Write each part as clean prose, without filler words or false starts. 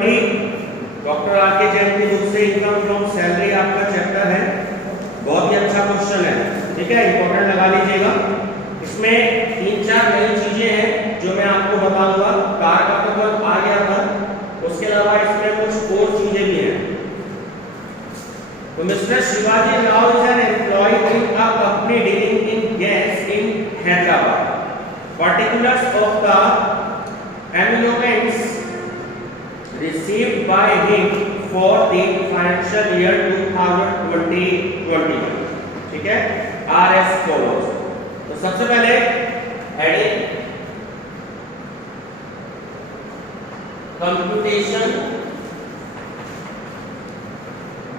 20 doctor R के जैन की book से इनकम फ्रॉम सैलरी आपका चैप्टर है, बहुत ही अच्छा क्वेश्चन है, ठीक है, इंपॉर्टेंट लगा लीजिएगा। इसमें 3-4 नई चीजें हैं जो मैं आपको बताऊंगा। कार का तो वर्क आ गया था, उसके अलावा इसमें कुछ और चीजें भी हैं। तो mister Shivaji Rao is an employ in a company dealing in gas in Hyderabad. Particulars of the emoluments received by him for the financial year 2020-21, ठीक है, आर एस फॉलोज। तो सबसे पहले heading computation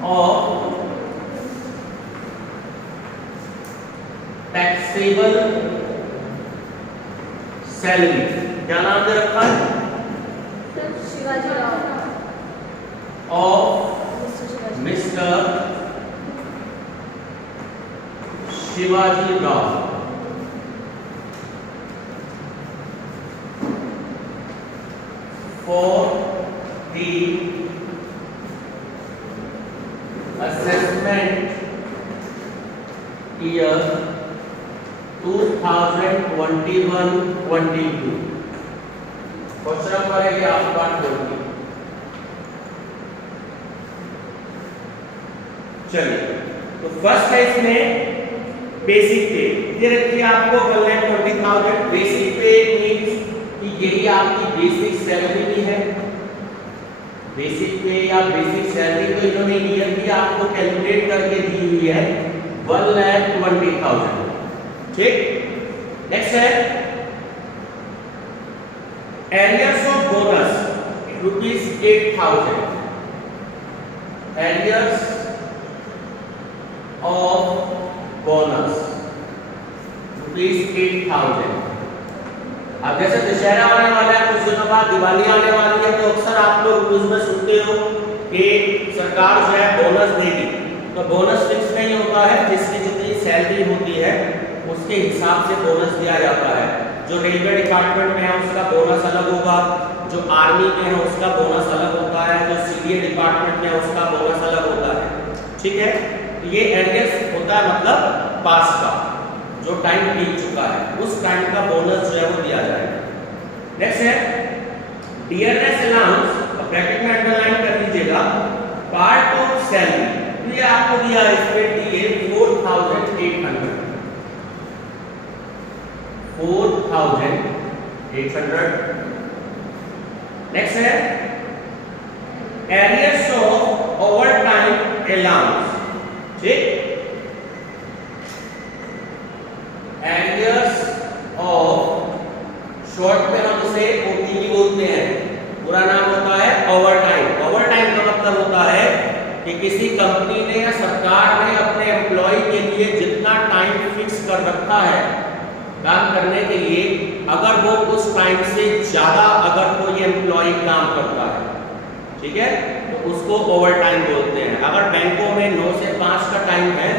of taxable salary, क्या नाम दे रखा है? Shivaji Rao of mister Shivaji Rao for the assessment year 2021-22। Question number है कि आप बात करोगे। चलिए, तो फर्स्ट है इसमें बेसिक पे, ये रखिए आपको 1,20,000। बेसिक पे मींस कि यही आपकी बेसिक सैलरी भी है। बेसिक पे या बेसिक सैलरी तो इन्होंने ईयर की आपको कैलकुलेट करके दी हुई है 1,20,000, ठीक। नेक्स्ट है arrears of bonus ₹8,000। Arrears of bonus ₹8,000। अब जैसे दशहरा आने वाला है, कुछ दिनों बाद दिवाली आने वाली है, तो अक्सर आप लोग न्यूज़ में सुनते हो कि सरकार जो है बोनस देगी। तो बोनस फिक्स नहीं होता है, जिसकी जितनी सैलरी होती है उसके हिसाब से बोनस दिया जाता है। जो रेलवे डिपार्टमेंट में है उसका बोनस अलग होगा, जो आर्मी में है उसका बोनस अलग होता है, जो सीडीए डिपार्टमेंट में है उसका बोनस अलग होता है, ठीक है। तो ये एरियर्स होता है मतलब पास का, जो टाइम बीत चुका है उस टाइम का बोनस जो है वो दिया जाएगा। नेक्स्ट है डियरनेस अलाउंस, ब्रैकेट में अंडरलाइन कर लीजिएगा, पार्ट ऑफ सैलरी। ये आपको दिया है इसमें DA 4,800। 4,800। नेक्स्ट है arrears of over time allowance, ठीक। एरियर्स ऑफ शॉर्ट में हम इसे OTP बोलते हैं, पूरा नाम होता है ओवर टाइम। ओवर टाइम का मतलब होता है कि किसी कंपनी ने या सरकार ने अपने एम्प्लॉय के लिए जितना टाइम फिक्स कर रखा है काम करने के लिए, अगर वो उस टाइम से ज्यादा अगर कोई एम्प्लॉय काम करता है, ठीक है, तो उसको ओवर टाइम बोलते हैं। अगर बैंकों में 9 से 5 का टाइम है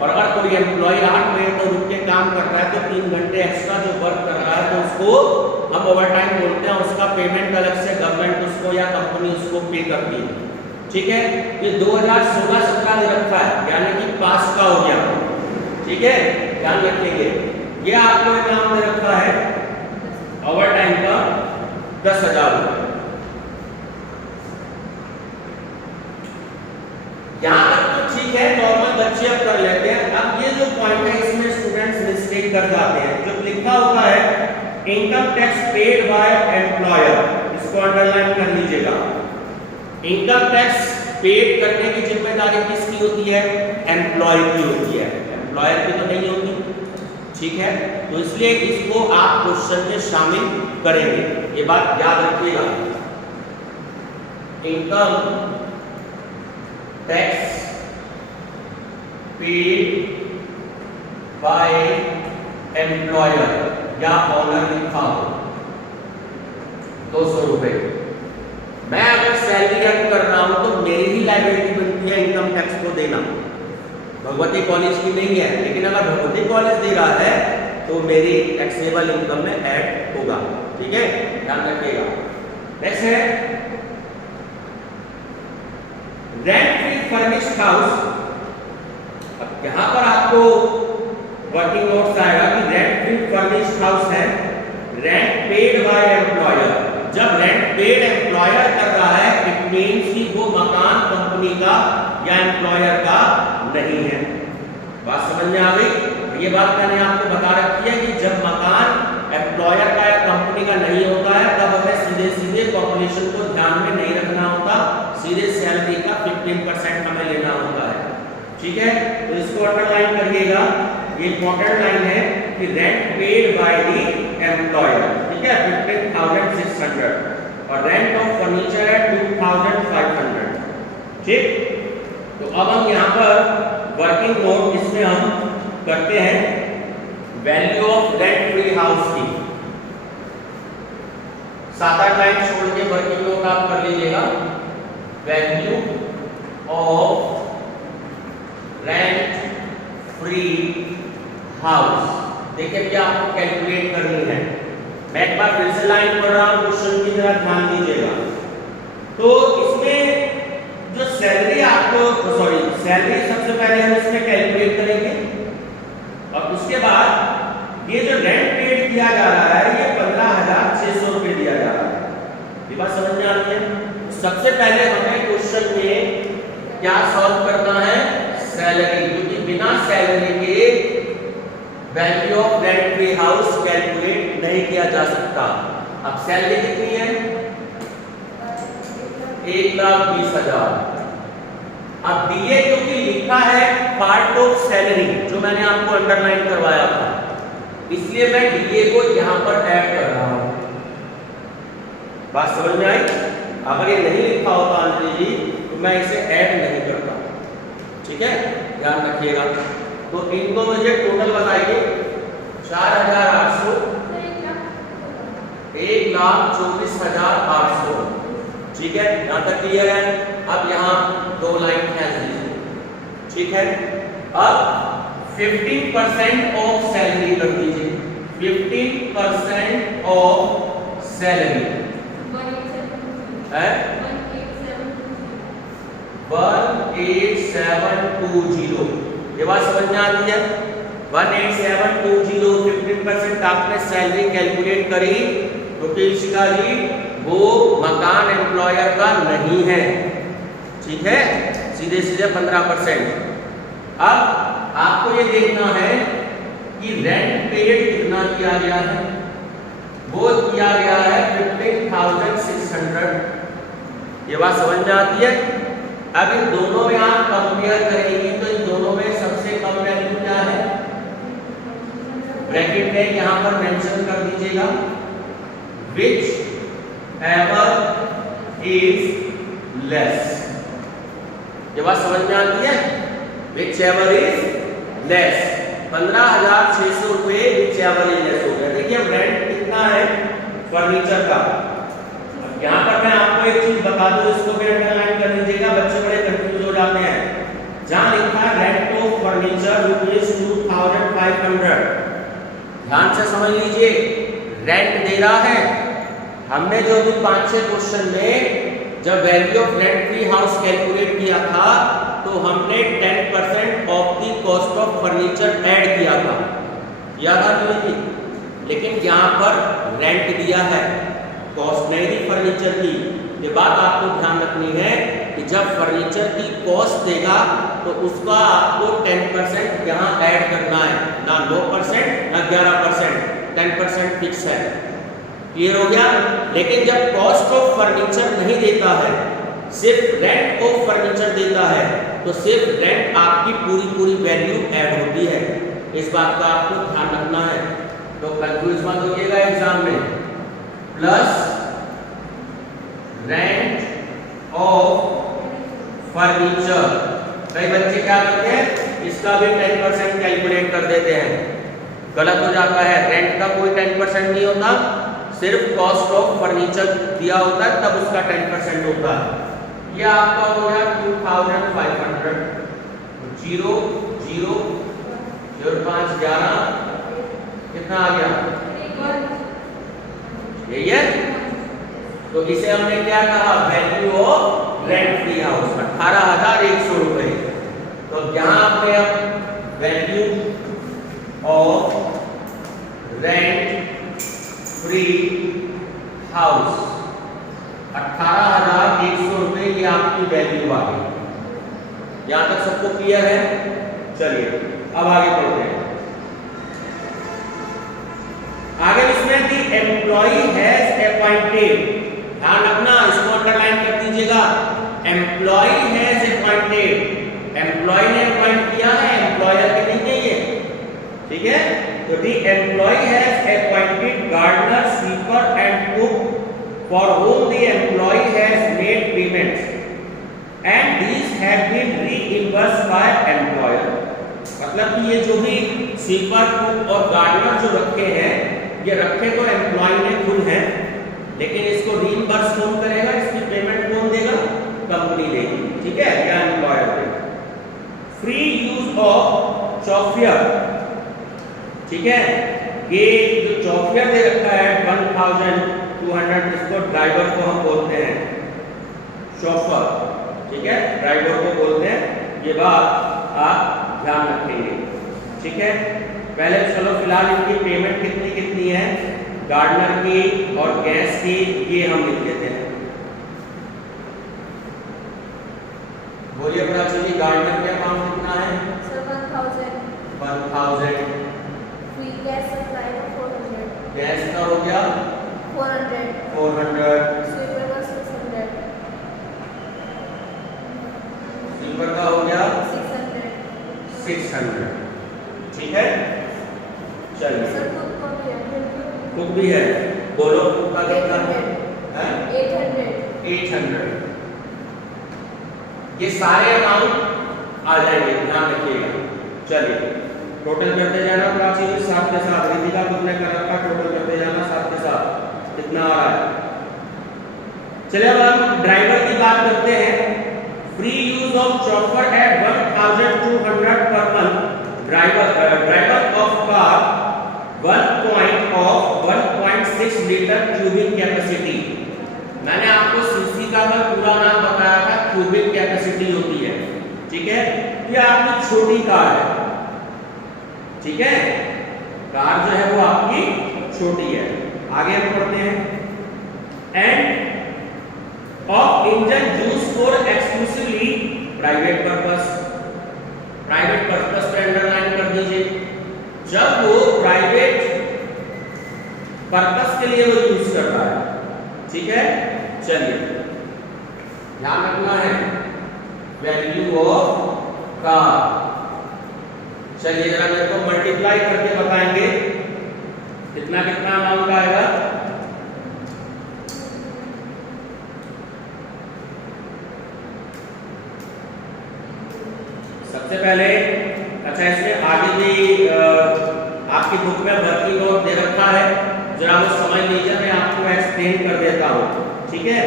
और अगर कोई एम्प्लॉय 8 बजे तो रुक के काम कर रहा है, तो 3 घंटे एक्स्ट्रा जो वर्क कर रहा है, तो उसको हम ओवर टाइम बोलते हैं। उसका पेमेंट अलग से गवर्नमेंट उसको या कंपनी उसको पे करती है, ठीक है। ये 2016-17 में रखा है, यानी कि पास का हो गया, ठीक है, ध्यान रखेंगे। ये आपको नाम में रखा है ओवर टाइम का 10,000 रुपये। यहां तक तो ठीक है, नॉर्मल बच्चे अब कर लेते हैं। अब ये जो पॉइंट है इसमें स्टूडेंट्स मिस्टेक कर जाते हैं। जो लिखा होता है income tax paid by employer, इसको अंडरलाइन कर लीजिएगा। इनकम टैक्स पेड करने की जिम्मेदारी किसकी होती है? एम्प्लॉय की होती है, एम्प्लॉयर की तो नहीं होती, ठीक है। तो इसलिए इसको आप क्वेश्चन में शामिल करेंगे, ये बात याद रखिएगा। Income tax paid by employer या ऑनर लिखा हो 200 रुपए। मैं अगर सैलरी अर्न कर रहा हूं तो मेरी ही लायबिलिटी बनती है इनकम टैक्स को देना, भगवती कॉलेज की नहीं है। लेकिन अगर भगवती कॉलेज दे रहा है तो मेरी टैक्सेबल इनकम में ऐड होगा, ठीक है, ध्यान रखिएगा। नेक्स्ट है फर्निश्ड हाउस, अब यहाँ पर आपको वर्किंग नोट्स आएगा कि रेंट फ्री फर्निश्ड हाउस है, रेंट पेड बाय एम्प्लॉयर। जब रेंट पेड एम्प्लॉयर कर रहा है, इट मींस कि वो मकान कंपनी का या एम्प्लॉयर का नहीं है। बात समझ में आ गई? ये बात मैंने आपको बता रखी है कि जब मकान एम्प्लॉयर का या कंपनी का नहीं होता है, तब हमें सीधे सीधे पॉपुलेशन को ध्यान में नहीं रखना होता, सीधे सैलरी का 15% हमें लेना होता है। ठीक है, तो इसको अंडरलाइन करिएगा, ये इंपॉर्टेंट लाइन है कि rent paid by the employer, ठीक है, 15,600 और रेंट ऑफ फर्नीचर है 2,500। ठीक, तो अब हम यहाँ पर वर्किंग नोट इसमें हम करते हैं value of rent free house की। 7-8 लाइन छोड़ के वर्किंग नोट आप कर लीजिएगा। Value of rent free house, देखिए क्या आपको कैलकुलेट करनी है। मैं एक बार फिर से लाइन पढ़ रहा हूं, क्वेश्चन की तरह ध्यान दीजिएगा। तो इसमें जो सैलरी आपको सैलरी सबसे पहले हम इसमें कैलकुलेट करेंगे और उसके बाद ये जो रेंट पेड किया जा रहा है ये 15,600 रुपए दिया जा रहा है। ये बात समझ में आ रही है? सबसे पहले हमें क्वेश्चन में क्या सॉल्व करना है? सैलरी, क्योंकि बिना सैलरी के value of rent free house calculate नहीं किया जा सकता। अब सैलरी कितनी है? 1,20,000। अब डीए क्योंकि लिखा है पार्ट ऑफ सैलरी, जो मैंने आपको अंडरलाइन करवाया था, इसलिए मैं डीए को यहां पर ऐड कर रहा हूं। बात समझ में आई? अगर ये नहीं लिखा होता अंजलि जी तो मैं इसे ऐड नहीं करता। ठीक है, ध्यान रखिएगा। तो इनको मुझे टोटल बताइए। 4,800, 1,24,800। ठीक है, यहां तक क्लियर है? अब यहां 2 लाइन खींच दीजिए। ठीक है, अब 15% ऑफ सैलरी कर दीजिए। 15% ऑफ सैलरी है 18720। ये बात समझ में आती है? 18720 15% आपने सैलरी कैलकुलेट करी, क्योंकि शिखा जी वो मकान एम्प्लॉयर का नहीं है। ठीक है, सीधे सीधे 15%। अब आपको ये देखना है कि रेंट पेड कितना किया गया है। वो किया गया है 15,600। ये बात समझ में आती है? अब इन दोनों में आप कंपेयर करेंगे तो इन दोनों में सबसे कम वैल्यू क्या है? ब्रैकेट में यहां पर मेंशन कर दीजिएगा, विच एवर इज लेस। ये बात समझ में आती है? विच एवर इज लेस, 15,600 रुपए विच एवर इज लेस हो गया। देखिए अब रेंट कितना है फर्नीचर का। यहाँ पर मैं आपको एक चीज बता दूं, इसको भी अंडरलाइन कर लीजिएगा, बच्चे बड़े कंफ्यूज हो जाते हैं। जहां लिखा है रेंट ऑफ फर्नीचर रुपीज 2,500, ध्यान से समझ लीजिए, रेंट दे रहा है। हमने जो भी 5-6 क्वेश्चन में जब value of rent free house calculate किया था तो हमने 10% of the cost of furniture add किया था, याद आ रही? लेकिन यहाँ पर रेंट दिया है, कॉस्ट नहीं दी फर्नीचर की। ये बात आपको ध्यान रखनी है कि जब फर्नीचर की कॉस्ट देगा तो उसका आपको 10% यहाँ ऐड करना है, ना 9% ना 11%, 10% फिक्स है। क्लियर हो गया? लेकिन जब कॉस्ट ऑफ फर्नीचर नहीं देता है, सिर्फ रेंट ऑफ फर्नीचर देता है, तो सिर्फ रेंट आपकी पूरी वैल्यू ऐड होती है। इस बात का आपको ध्यान रखना है, तो कंफ्यूज मत होइएगा एग्जाम में। प्लस रेंट ऑफ फर्नीचर, कई बच्चे क्या करते हैं, इसका भी 10% कैलकुलेट कर देते हैं, गलत हो जाता है। रेंट का कोई 10% नहीं होता, सिर्फ कॉस्ट ऑफ फर्नीचर दिया होता है तब उसका 10% होता है। यह आपका हो गया 2,500, 0 0 0 5 11, कितना आ गया? यही है। तो इसे हमने क्या कहा? Value of rent free house 18,100 रुपए। तो यहाँ आपने अब value of rent free house 18,100 रुपए, ये आपकी वैल्यू आ गई। यहां तक सबको क्लियर है? चलिए अब आगे बढ़ते हैं। आगे इसमें दी एम्प्लॉई हैज अपॉइंटेड, ध्यान रखना, इसको अंडरलाइन कर दीजिएगा। एम्प्लॉई हैज अपॉइंटेड, एम्प्लॉय ने अपॉइंट किया है, एम्प्लॉयर के नहीं है ये, ठीक है। तो the employee has appointed gardener, sweeper and cook for whom the employee has made payments and these have been reimbursed by employer। मतलब कि ये जो भी स्वीपर, कुक और गार्डनर जो रखे हैं, ये रखे तो एम्प्लॉय ने खुद हैं, लेकिन इसको रीइंबर्स कौन करेगा, इसकी पेमेंट कौन देगा, कंपनी देगी, ठीक है, या एम्प्लॉयर देगा। फ्री यूज ऑफ चॉफियर, ठीक है, ये जो चॉफियर दे रखा है 1,200, इसको ड्राइवर को हम बोलते हैं शॉफर, ठीक है, ड्राइवर को बोलते हैं। ये बात आप ध्यान रखेंगे, ठीक है। पहले चलो फिलहाल इनकी पेमेंट कितनी कितनी है, गार्डनर की और गैस की, ये हम लिख लेते हैं। बोलिए पता चलिए गार्डनर का अमाउंट कितना है? सर 1,000। 1,000। फ्री गैस सप्लाई का 400। गैस का हो गया 400। 400। स्वीपर का 600। स्वीपर का हो गया 600। 600, ठीक है। चलिए सर कुक का भी है। कुक भी है, बोलो कुक का कितना है? 800। 800। ये सारे अमाउंट आ जाएंगे, ध्यान रखिएगा। चलिए टोटल करते जाना प्राची जी साथ के साथ, रितिका तुमने कर रखा, टोटल करते जाना साथ के साथ कितना आ रहा है। चलिए अब हम ड्राइवर की बात करते हैं। Free use of chopper at 1,200 per month, driver of car 1.6 litre cubic capacity. मैंने आपको सीसी का पूरा नाम बताया था, क्यूबिक कैपेसिटी होती है, ठीक है। ये आपकी छोटी कार है, ठीक है, कार जो है वो आपकी छोटी है। आगे हम पढ़ते हैं। End of engine use for exclusively private purpose, private purpose पे अंडरलाइन कर दीजिए। जब वो प्राइवेट पर्पस के लिए वो यूज कर रहा है, ठीक है। चलिए ध्यान रखना है वैल्यू ऑफ कार। चलिए जरा मेरे को मल्टीप्लाई करके बताएंगे कितना कितना अमाउंट आएगा। सबसे पहले अच्छा इसमें आगे भी आपकी बुक में वर्किंग नोट दे रखा है, जरा वो समझ लीजिए, मैं आपको एक्सप्लेन कर देता हूँ, ठीक है।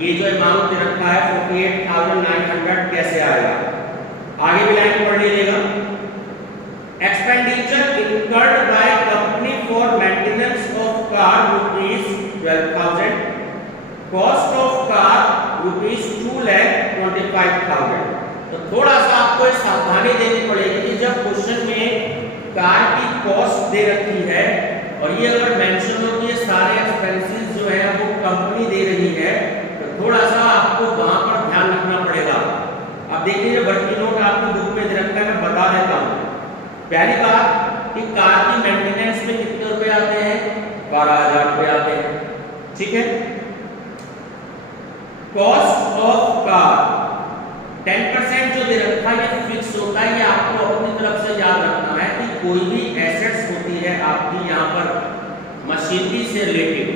ये जो अमाउंट दे रखा है 48,900 कैसे आएगा, आगे भी लाइन पढ़ लीजिएगा। Expenditure incurred by company for maintenance of car ₹12,000, cost of car ₹2,25,000। तो थोड़ा सा आपको सावधानी देनी पड़ेगी कि जब क्वेश्चन में कार की कॉस्ट दे रखी है और ये अगर मेंशन हो कि ये सारे एक्सपेंसेस जो है वो कंपनी दे रही है, तो थोड़ा सा आपको वहां पर ध्यान रखना पड़ेगा। अब देखिए वर्किंग नोट आपकी बुक में दे रखा है, मैं बता देता हूँ। पहली बात कि कार की मेंटेनेंस में कितने रुपए आते हैं, 12,000 रुपए आते हैं, ठीक है। कॉस्ट ऑफ कार 10% जो दे रखा है ये फिक्स होता है, ये आपको अपनी तरफ से याद रखना है कि कोई भी एसेट्स होती है आपकी यहाँ पर मशीनरी से रिलेटेड,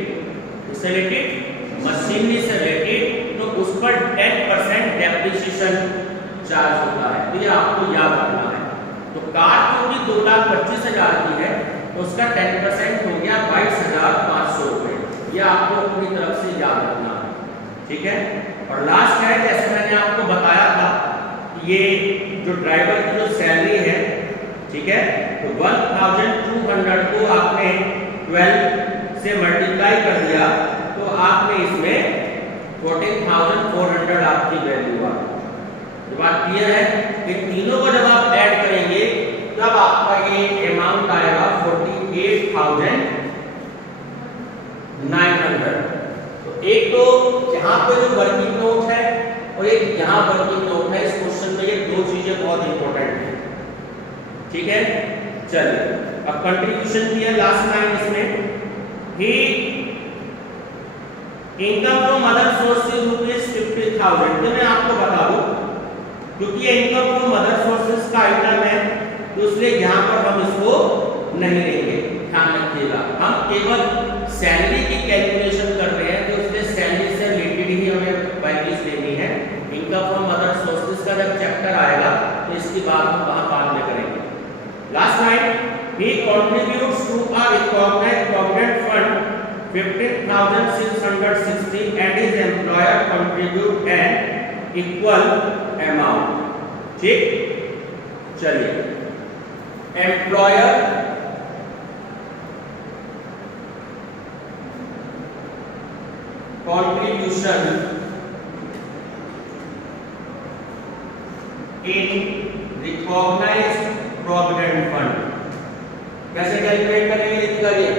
मशीनरी से रिलेटेड, तो उस पर 10% डेप्रिसिएशन चार्ज होता है, तो ये आपको याद रखना है। तो कार क्योंकि 2,25,000 की है तो उसका 10% हो गया 22,500 रुपए, ये आपको अपनी तरफ से याद रखना है, ठीक है। और लास्ट है, जैसे मैंने आपको बताया था, ये जो ड्राइवर की जो सैलरी है, ठीक है, तो 1,200 को आपने 12 से मल्टीप्लाई कर दिया तो आपने इसमें 14,400 आपको आपकी वैल्यू आ गई। ये बात क्लियर है? इन तीनों को जब आप ऐड करेंगे तब आपका ये अमाउंट आएगा 48,900। तो एक तो यहाँ पे जो वर्किंग नोट है और एक यहाँ वर्किंग नोट है, इस क्वेश्चन में ये दो चीजें बहुत इंपॉर्टेंट है। ठीक है, चलिए अब कंट्रीब्यूशन की है लास्ट लाइन इसमें, ही income from other sources rupees 50,000। तो मैं आपको बता दूं, क्योंकि ये इनकम फ्रॉम अदर सोर्सेज का आइटम है तो इसलिए यहाँ पर हम इसको नहीं लेंगे। ध्यान रखिएगा, हम केवल सैलरी की कैलकुलेशन कर रहे हैं तो इसलिए सैलरी से रिलेटेड ही हमें वैल्यूज लेनी है। इनकम फ्रॉम अदर सोर्सेज का जब चैप्टर आएगा तो इसकी बात हम वहां बाद में करेंगे। Last line, he contributes to a recognized provident fund 15,660 and his employer contribute an equal amount। ठीक, चलिए employer contribution in recognized provident fund कैसे कैलकुलेट करेंगे लिखिएगा ये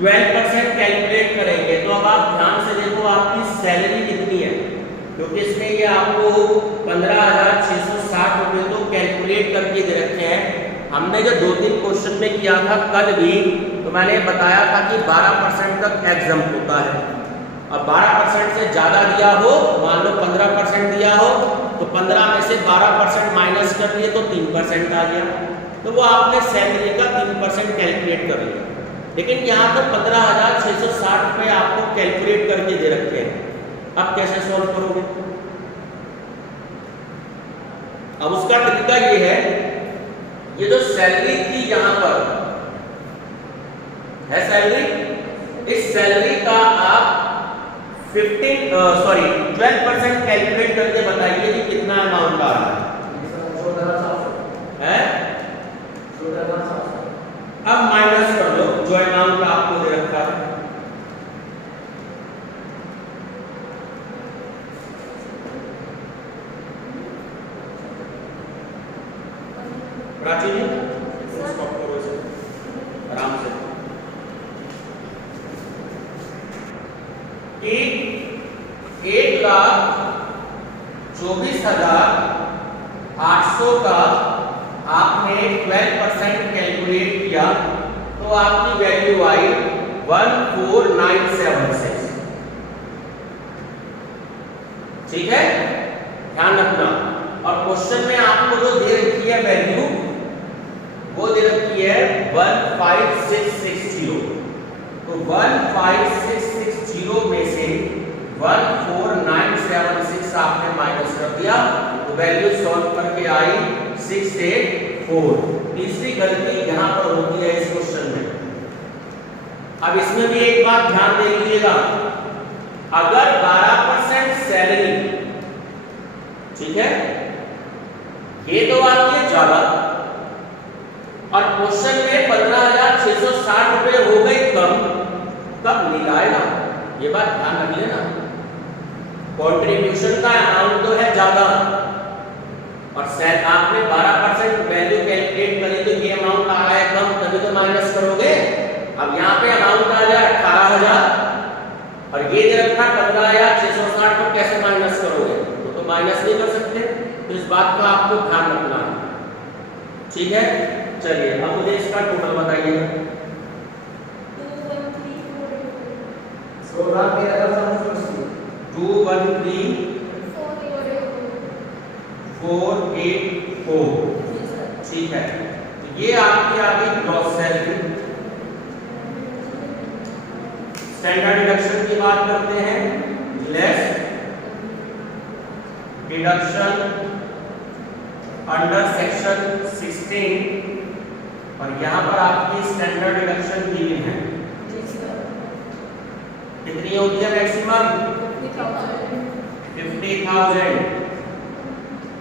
12% कैलकुलेट करेंगे। तो अब आप ध्यान से देखो आपकी सैलरी कितनी है, क्योंकि इसमें ये आपको 15,660 रुपए तो कैलकुलेट करके दे रखे हैं। हमने जो 2-3 क्वेश्चन में किया था कल भी, तो मैंने बताया था कि 12% तक एग्जाम होता है। अब 12% से ज्यादा दिया हो, मान लो 15% दिया हो तो 15 में से 12% माइनस कर लिए तो 3% आ गया, तो वो आपने सैलरी का 3% कैलकुलेट कर लिया। लेकिन यहाँ तो 15,660 रुपए आपको कैलकुलेट करके दे रखे हैं। अब कैसे सॉल्व करोगे? अब उसका तरीका ये है, ये जो सैलरी थी यहाँ पर है सैलरी, इस सैलरी का आप 12% कैलकुलेट करके बताइए कि कितना अमाउंट आ रहा है? अब माइनस कर दो जो अमाउंट आपको दे रखा है। प्राची जी स्टॉप करो इसे आराम से। 1,24,800 का आपने 12% कैलकुलेट किया तो आपकी वैल्यू आई 14976। ठीक है, ध्यान रखना। और क्वेश्चन में आपको जो दे रखी है वैल्यू, वो दे रखी है 15660। तो 15660 में से 14976 आपने माइनस कर दिया तो वैल्यू सॉल्व करके आई 684। तीसरी गलती यहां पर होती है इस क्वेश्चन में। अब इसमें भी एक बात ध्यान दे लीजिएगा, अगर 12% सैलरी, ठीक है, ये तो आती है ज्यादा और क्वेश्चन में 15,660 रुपए हो गए कम, तब निकालेगा। ये बात ध्यान रख लेना, कंट्रीब्यूशन का अमाउंट तो है ज्यादा और आपने 12% वैल्यू कैलकुलेट करी तो ये अमाउंट आ रहा है कम, तभी तो माइनस करोगे। अब यहाँ पे अमाउंट आ जाए 18,000 और ये दे रखा 15,660 को कैसे माइनस करोगे? तो माइनस नहीं कर सकते। तो इस बात का आपको ध्यान रखना है। ठीक है, चलिए अब मुझे इसका टोटल बताइए। 213,484। ठीक है, तो ये आपकी आ गई ग्रॉस सैलरी। स्टैंडर्ड डिडक्शन की बात करते हैं, लेस डिडक्शन अंडर सेक्शन 16 और यहाँ पर आपकी स्टैंडर्ड डिडक्शन दी है कितनी होती है मैक्सिमम? 50,000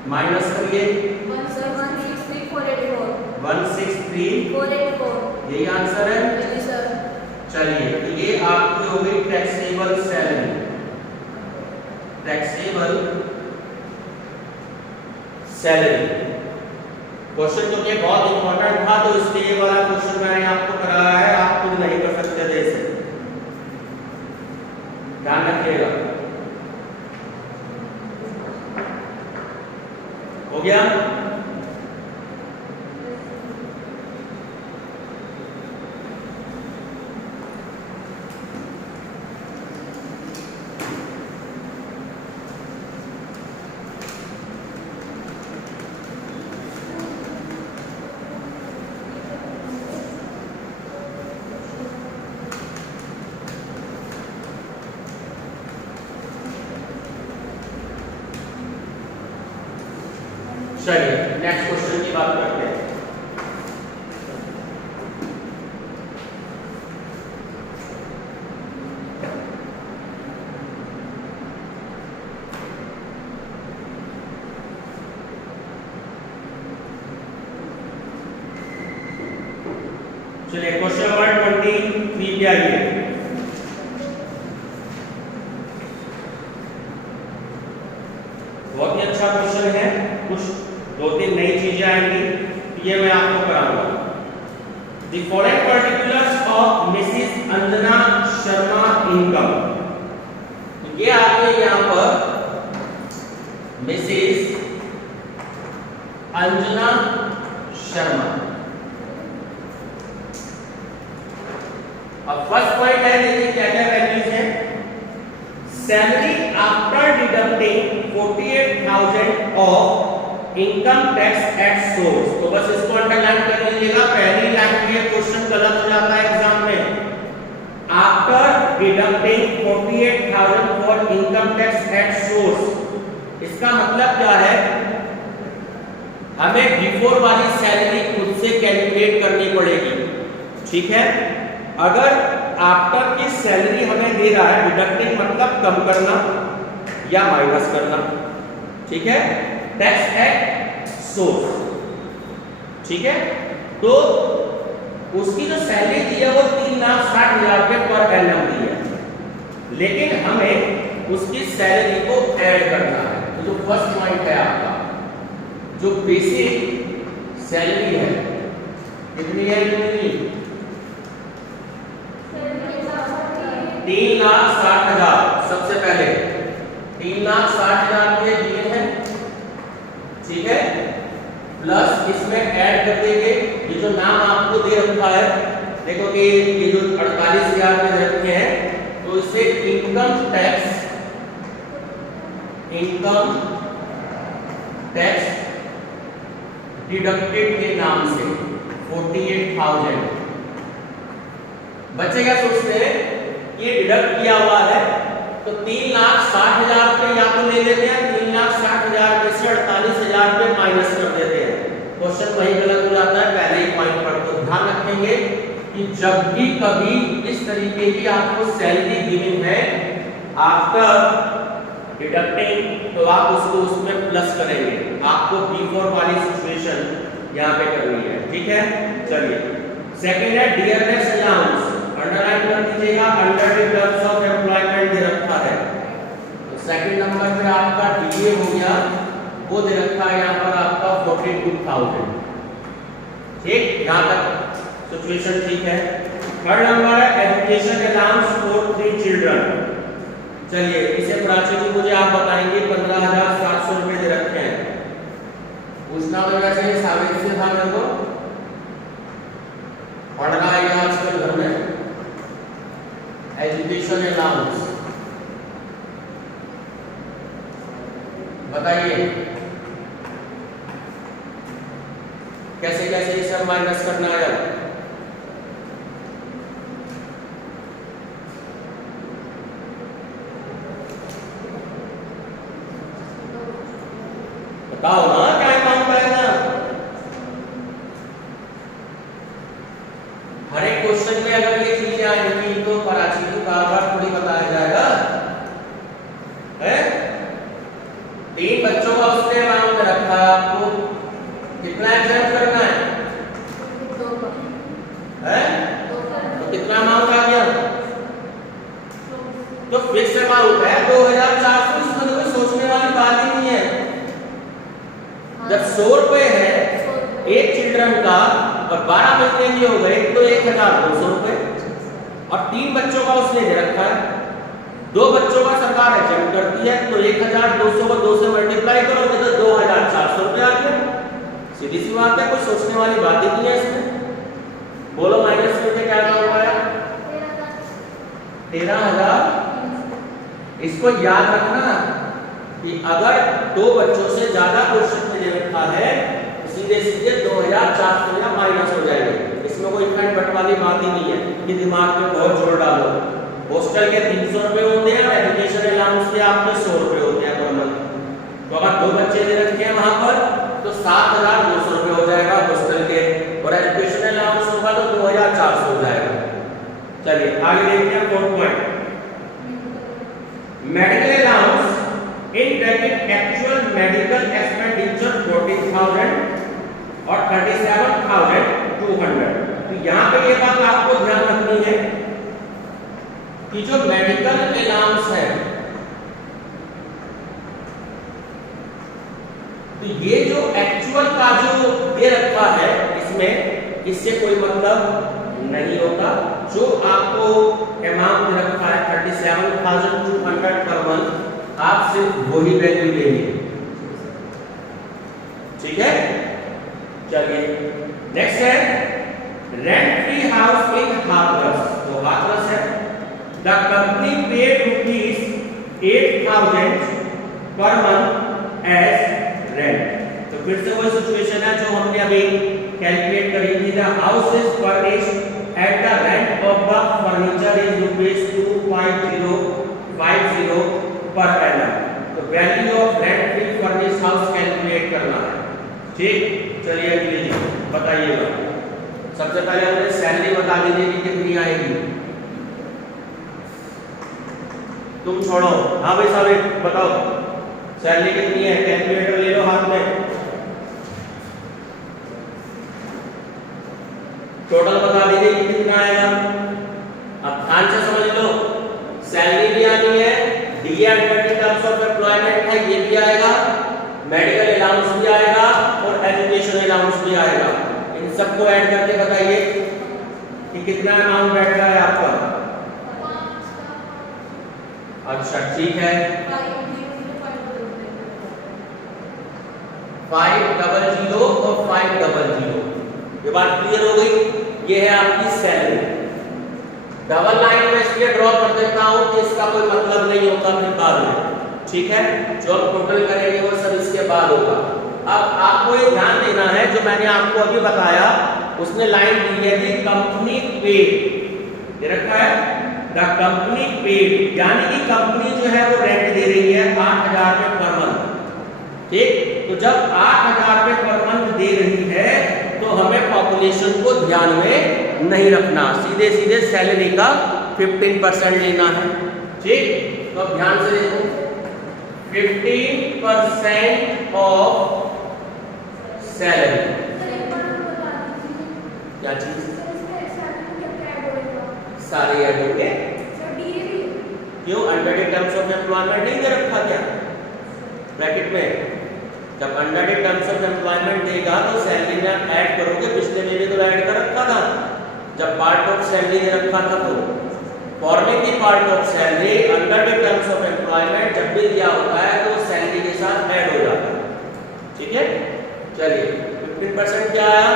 माइनस करिए 163,484। यही आंसर है। चलिए, तो ये आपकी हो गई taxable salary. Taxable salary question जो कि बहुत इंपॉर्टेंट था, तो इसलिए ये वाला क्वेश्चन मैंने आपको कराया है, आप खुद नहीं कर सकते थे इसे, ध्यान रखिएगा। हो गया? चलिए नेक्स्ट क्वेश्चन की बात करते हैं। चलिए क्वेश्चन नंबर 23 पे आइए। बहुत ही अच्छा क्वेश्चन है, कुछ दो तीन नई चीजें आएंगी, ये मैं आपको कराऊंगा। The following particulars of Mrs. Anjana Sharma income, ये आपके यहाँ पर मिसेस अंजना शर्मा। अब फर्स्ट पॉइंट है, देखिए क्या क्या वैल्यूज हैं। Salary after deducting 48,000 of income tax at source, तो बस इसको अंडरलाइन कर लीजिएगा, पहली लाइन में क्वेश्चन गलत हो जाता है एग्जाम में। After deducting 48,000 for income tax at source, इसका मतलब क्या है, हमें बिफोर वाली सैलरी खुद से कैलकुलेट करनी पड़ेगी, ठीक है। अगर आफ्टर की सैलरी हमें दे रहा है, डिडक्टिंग मतलब कम करना या माइनस करना, ठीक है, टैक्स एट सोर्स, ठीक है। तो उसकी जो सैलरी दी है वो 3,60,000 रुपये पर एनम दी है, लेकिन हमें उसकी सैलरी को ऐड करना है। तो जो फर्स्ट पॉइंट है आपका, जो बेसिक सैलरी है कितनी है, कितनी 3,60,000, सबसे पहले 3,60,000 रुपये दिए हैं, ठीक है, प्लस इसमें ऐड कर देंगे ये जो नाम आपको दे रखा है, देखो कि ये जो 48,000 में रखे हैं, तो इसे इनकम टैक्स डिडक्टेड के नाम से 48,000 बचेगा। सोचते हैं ये डिडक्ट किया हुआ है, तो 3,60,000 रुपये या तो ले लेते हैं, 3,60,000 में से 48,000 रुपये माइनस कर देते हैं, क्वेश्चन वही गलत हो जाता है पहले ही पॉइंट पर। तो ध्यान रखेंगे कि जब भी कभी इस तरीके की आपको सैलरी गिवन है आफ्टर डिडक्टिंग, तो आप उसको उसमें प्लस करेंगे, आपको बिफोर वाली सिचुएशन यहाँ पे करनी है, ठीक है। चलिए सेकंड है डियरनेस अलाउंस, अंडरलाइन कर दीजिएगा, under the terms of employment दे रखा है। तो सेकंड नंबर पे आपका डीए हो गया, वो दे रखा है यहाँ पर आपका 42,000, ठीक, यहाँ तक सिचुएशन ठीक है। थर्ड नंबर है एजुकेशन अलाउंस फॉर 3 चिल्ड्रन। चलिए इसे प्राची जी मुझे आप बताएंगे, 15,700 रुपए दे रखे हैं, पूछना तो वैसे साबित से था मेरे को, पढ़ना है आजकल घर में, एजुकेशन अलाउंस बताइए कैसे कैसे इसे माइनस करना है। बताओ ना क्या काम करेगा। हर एक क्वेश्चन में अगर ये चीजें आएंगी तो प्राची को बार-बार थोड़ी बताया जाएगा, है? 3 बच्चों का उसने अमाउंट रखा, आपको कितना एग्जाम करना है? 2 है? तो कितना अमाउंट आ गया? तो फिक्स अमाउंट है 2400, इसमें तो कोई सोचने वाली बात ही नहीं है। जब 100 रुपए है एक चिल्ड्रन का और 12 महीने की हो गए तो 1200 रुपए, और 3 बच्चों का उसने दे रखा है, 2 बच्चों का सरकार एग्जाम करती है, तो 1200 को 2 से मल्टीप्लाई करोगे तो 2400 रुपए आ गया। सीधी सी बात है, कोई सोचने वाली बात ही नहीं है इसमें। बोलो माइनस करके क्या होगा? 13,000। इसको याद रखना कि अगर 2 बच्चों से ज्यादा क्वेश्चन में दे रखा है सीधे सीधे 2400 या माइनस हो जाएगा। इसमें कोई इफेक्ट बट वाली बात ही नहीं है कि दिमाग में बहुत जोर डालो। हॉस्टल के 300 रुपए होते हैं और एजुकेशन अलाउंस के आपके 100 रुपए होते हैं पर मंथ। तो अगर 2 बच्चे दे रखे हैं वहां पर तो 7,200 रुपए हो जाएगा हॉस्टल के, और एजुकेशन अलाउंस होगा तो 2,400 हो जाएगा। चलिए आगे देखते हैं 4th point. Medical allowance in bracket actual medical expenditure 14,000 और 37,200। तो यहाँ पे ये बात आपको ध्यान रखनी है कि जो मेडिकल अलाउंस है तो ये जो एक्चुअल का जो दे रखा है इसमें इससे कोई मतलब नहीं होता। जो आपको अमाउंट दे रखा है 37,200 पर मंथ, आप सिर्फ वही वैल्यू लेंगे। ठीक है, चलिए नेक्स्ट है rent free house in Hathras. तो हाथरस है the company paid ₹8,000 per month as rent. तो फिर से वही सिचुएशन है जो हमने अभी कैलकुलेट करी थी। The house is furnished at the rent of the furniture is ₹25050 per annum. तो value of rent free furnished house calculate करना है। ठीक, चलिए अगली बताइएगा। सबसे पहले मुझे सैलरी बता दीजिए कि कितनी आएगी। तुम छोड़ो, हाँ भाई साहब बताओ सैलरी कितनी है, कैलकुलेटर ले लो हाथ में, टोटल बता दीजिए कि कितना आएगा। अब ध्यान से समझ लो, सैलरी भी आनी है, डीए टर्म्स ऑफ एम्प्लॉयमेंट है ये भी आएगा, मेडिकल अलाउंस भी आएगा और एजुकेशन अलाउंस भी आएगा। इन सबको ऐड करके बताइए कि कितना अमाउंट बैठ रहा है आपका। अच्छा ठीक है, 500 और 500। ये बात क्लियर हो गई। ये है आपकी सैलरी। डबल लाइन में इसलिए ड्रॉ कर देता हूं कि इसका कोई मतलब नहीं होता फिर बाद में। ठीक है, जो हम टोटल करेंगे वो सब इसके बाद होगा। अब आपको ये ध्यान देना है, जो मैंने आपको अभी बताया उसने लाइन दी है कि कंपनी पेड ये रखा है द कंपनी पेड, यानी कि कंपनी जो है वो रेंट दे रही है 8,000 रुपए पर मंथ। ठीक, तो जब 8,000 रुपए पर मंथ दे रही है तो हमें पॉपुलेशन को ध्यान में नहीं रखना, सीधे सीधे सैलरी का 15% लेना है। ठीक, तो ध्यान से देखो 15% ऑफ सैलरी। क्या चीज? सारे ऐड होंगे। क्यों? Under the terms of employment नहीं दे रखा क्या ब्रैकेट में? जब under the terms of employment देगा तो सैलरी में आप ऐड करोगे। पिछले में भी तो ऐड कर रखा था जब पार्ट ऑफ सैलरी दे रखा था। तो forming the part of salary under the terms of employment जब भी दिया होता है तो सैलरी के साथ ऐड हो जाता है। ठीक है, चलिए 15% क्या आया?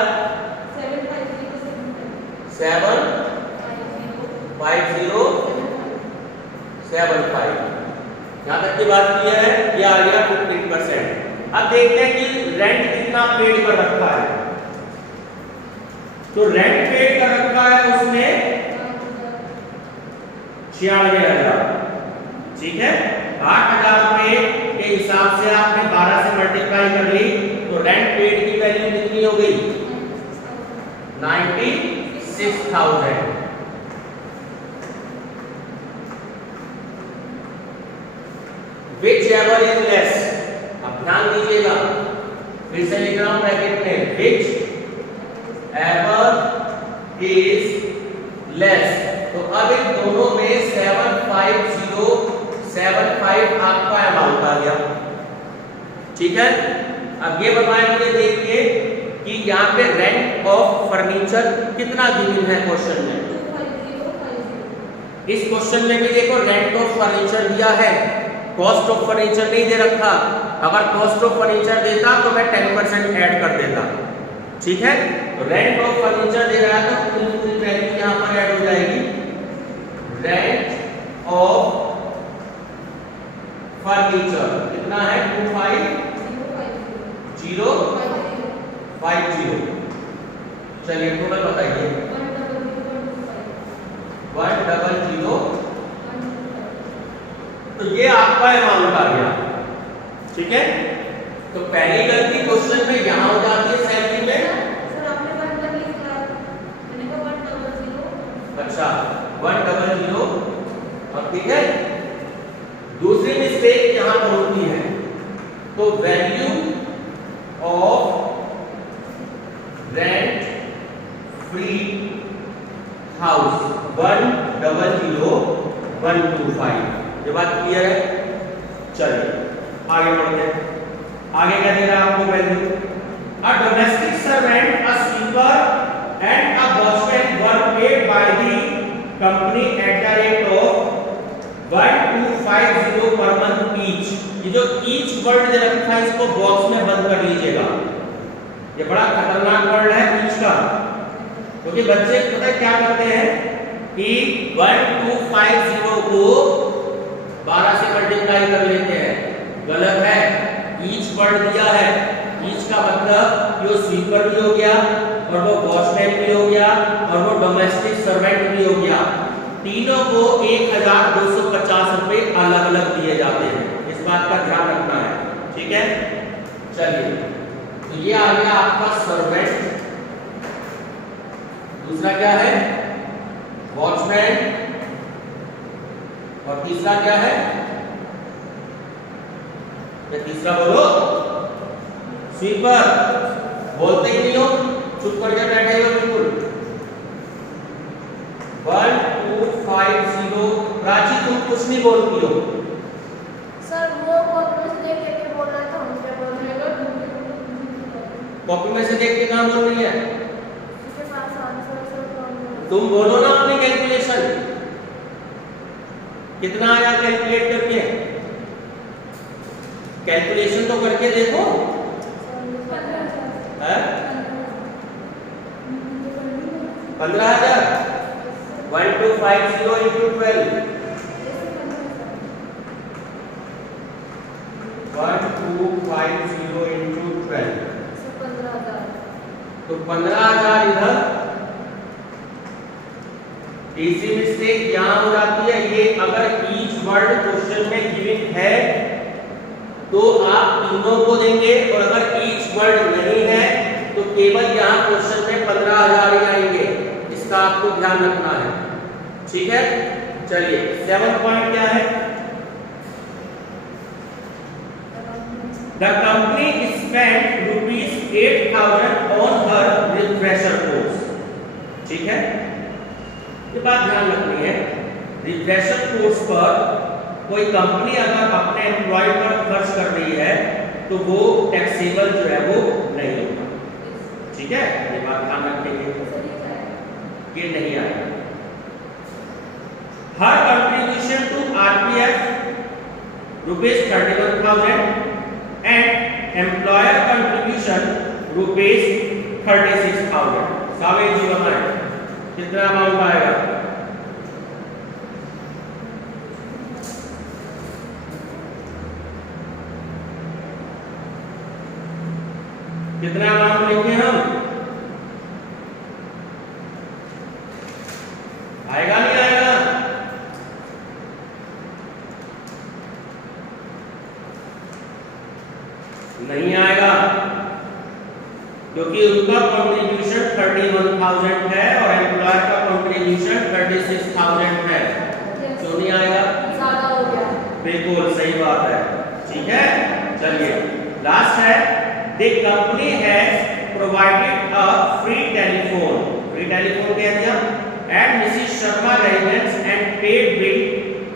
75075। यहाँ तक की बात क्लियर है? ये आ गया 15%। अब देखते हैं कि रेंट कितना पेड कर रखा है। तो रेंट पेड कर रखा है उसमें 96,000। ठीक है, 8,000 रुपए के हिसाब से आपने 12 से मल्टीप्लाई कर ली तो रेंट पेड की वैल्यू कितनी हो गई? 96,000। Whichever is less, अब ध्यान दीजिएगा, फिर से लिख रहा हूं ब्रैकेट में, whichever is less। तो अब इन दोनों में 750 75 आपका अमाउंट आ गया। ठीक है, अब ये बताएं मुझे, देखिए कि यहाँ पे रेंट ऑफ फर्नीचर कितना गिवन है क्वेश्चन में। इस क्वेश्चन में भी देखो रेंट ऑफ फर्नीचर दिया है, कॉस्ट ऑफ फर्नीचर नहीं दे रखा। अगर कॉस्ट ऑफ फर्नीचर देता तो मैं 10% ऐड कर देता। ठीक है, तो रेंट ऑफ फर्नीचर दे रहा है तो पूरी वैल्यू यहाँ पर ऐड हो जाएगी। रेंट ऑफ फर्नीचर कितना है, 25050। चलिए टोटल बताइए, 100। तो ये आपका अमाउंट आ गया। ठीक है, तो पहली गलती क्वेश्चन में यहां हो जाती है सैलरी में। सर आपने 1 लिखा, मैंने कहा 100। अच्छा 100, और ठीक है, दूसरी मिस्टेक यहां पर होती है। तो value of rent free house 100,125। ये बात क्लियर है। चलिए आगे बढ़ते हैं। आगे क्या दे रहा है आपको value, a domestic servant, a sweeper and a watchman were paid by the company at the rate of 1250 per month each. ये जो ईच वर्ड दे रखा है इसको बॉक्स में बंद कर लीजिएगा, ये बड़ा खतरनाक वर्ड है ईच का, क्योंकि बच्चे पता है क्या करते हैं कि 1250 को 12 से मल्टीप्लाई कर लेते हैं। गलत है, ईच वर्ड दिया है। ईच का मतलब वो स्वीपर भी हो गया और वो वॉचमैन भी हो गया और वो डोमेस्टिक सर्वेंट भी हो गया। तीनों को 1250 रुपए अलग अलग दिए जाते हैं, इस बात का ध्यान रखना है। ठीक है, चलिए तो ये आ गया आपका सर्वेंट। दूसरा क्या है, वॉचमैन, और तीसरा क्या है, ये तीसरा बोलो, स्वीपर। बोलते ही नहीं हो, चुप करके बैठे हो बिल्कुल। 1250। प्राची तुम कुछ नहीं बोलती हो। सर वो कॉपी से देख के बोल रहा था, हम क्या बोल रहे हैं। कॉपी में से देख के कहां बोल रही है, इसके पास आंसर सर तुम बोलो ना अपनी कैलकुलेशन कितना आया, कैलकुलेट करके कैलकुलेशन तो करके देखो। 15,000। 1250 into 12, 1250 into 12, तो 15,000 इधर। तीसरी मिस्टेक यहां हो जाती है, ये अगर ईच वर्ड क्वेश्चन में गिवन है तो आप तीनों को देंगे, और अगर ईच वर्ड नहीं है तो केवल यहां क्वेश्चन में 15,000 ही आएंगे। इसका आपको ध्यान रखना है। ठीक है, चलिए 7 पॉइंट क्या है, the company spent ₹8,000 on her refresher course. ठीक है, ये बात ध्यान रखनी है, रिफ्रेशर कोर्स पर कोई कंपनी अगर अपने एम्प्लॉय पर खर्च कर रही है तो वो टैक्सेबल जो है वो नहीं होगा। ठीक है, ये बात ध्यान रखेंगे, ये नहीं आएगा। हर contribution to RPF ₹31,000 and employer contribution ₹36,000। सावेज जी बताएं कितना अमाउंट आएगा। कितना अमाउंट लेंगे हम, आएगा नहीं आएगा, नहीं आएगा, क्योंकि उनका कंट्रीब्यूशन 31,000 है और एम्प्लॉयर का कंट्रीब्यूशन 36,000 है। क्यों नहीं आएगा, ज्यादा हो गया। बिल्कुल सही बात है। ठीक है, चलिए लास्ट है, the company has provided a free telephone. Free telephone कह दिया, and Mrs Sharma residence and paid bill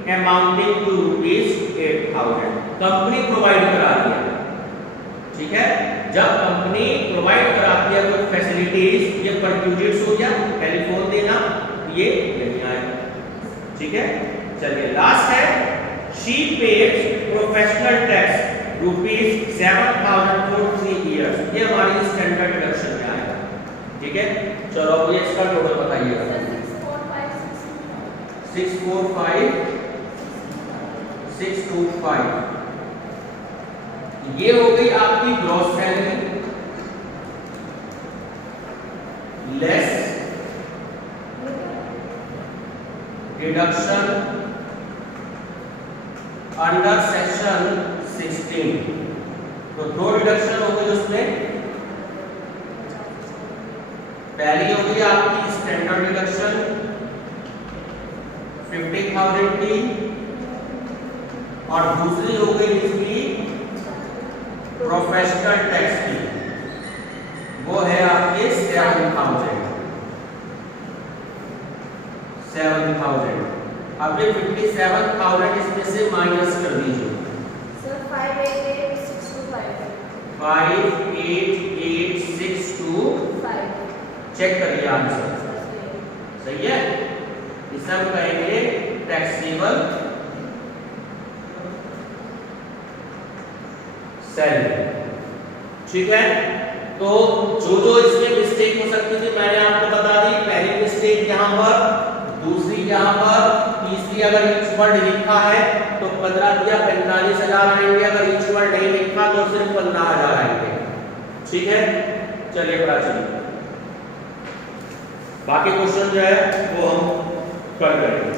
amounting to ₹8,000। Company provide करा दिया, ठीक है। जब कंपनी प्रोवाइड कराती है कोई फैसिलिटीज, ये परक्यूजिट्स हो गया, टेलीफोन देना, ये यहीं आएगा, ठीक है। चलिए लास्ट है, she paid professional tax ₹7,000 for 3 years। ये हमारी स्टैंडर्ड डिडक्शन में आएगा, ठीक है। चलो अब ये इसका टोटल बताइएगा। 645,625 ये हो गई आपकी gross salary less deduction under section 16। तो दो डिडक्शन हो गई उसमें, पहली हो गई आपकी स्टैंडर्ड डिडक्शन 50,000 की, और दूसरी हो गई इसकी प्रोफेशनल टैक्स की, वो है आपके 7,000। अब ये 57,000 इसमें से माइनस कर दीजिए। सर 588,625 588,625 चेक करिए आंसर, सही है। इसे हम कहेंगे टैक्सेबल सैलरी, ठीक है। तो जो इसमें मिस्टेक हो सकती थी मैंने आपको बता दी। पहली मिस्टेक यहाँ पर, दूसरी यहाँ पर, तीसरी अगर ईच वर्ड लिखा है तो 15 या 45,000 आएंगे, अगर ईच वर्ड नहीं लिखा तो सिर्फ 15,000 आएंगे, ठीक है। चलिए पता चलिए बाकी क्वेश्चन जो है वो हम कर करेंगे।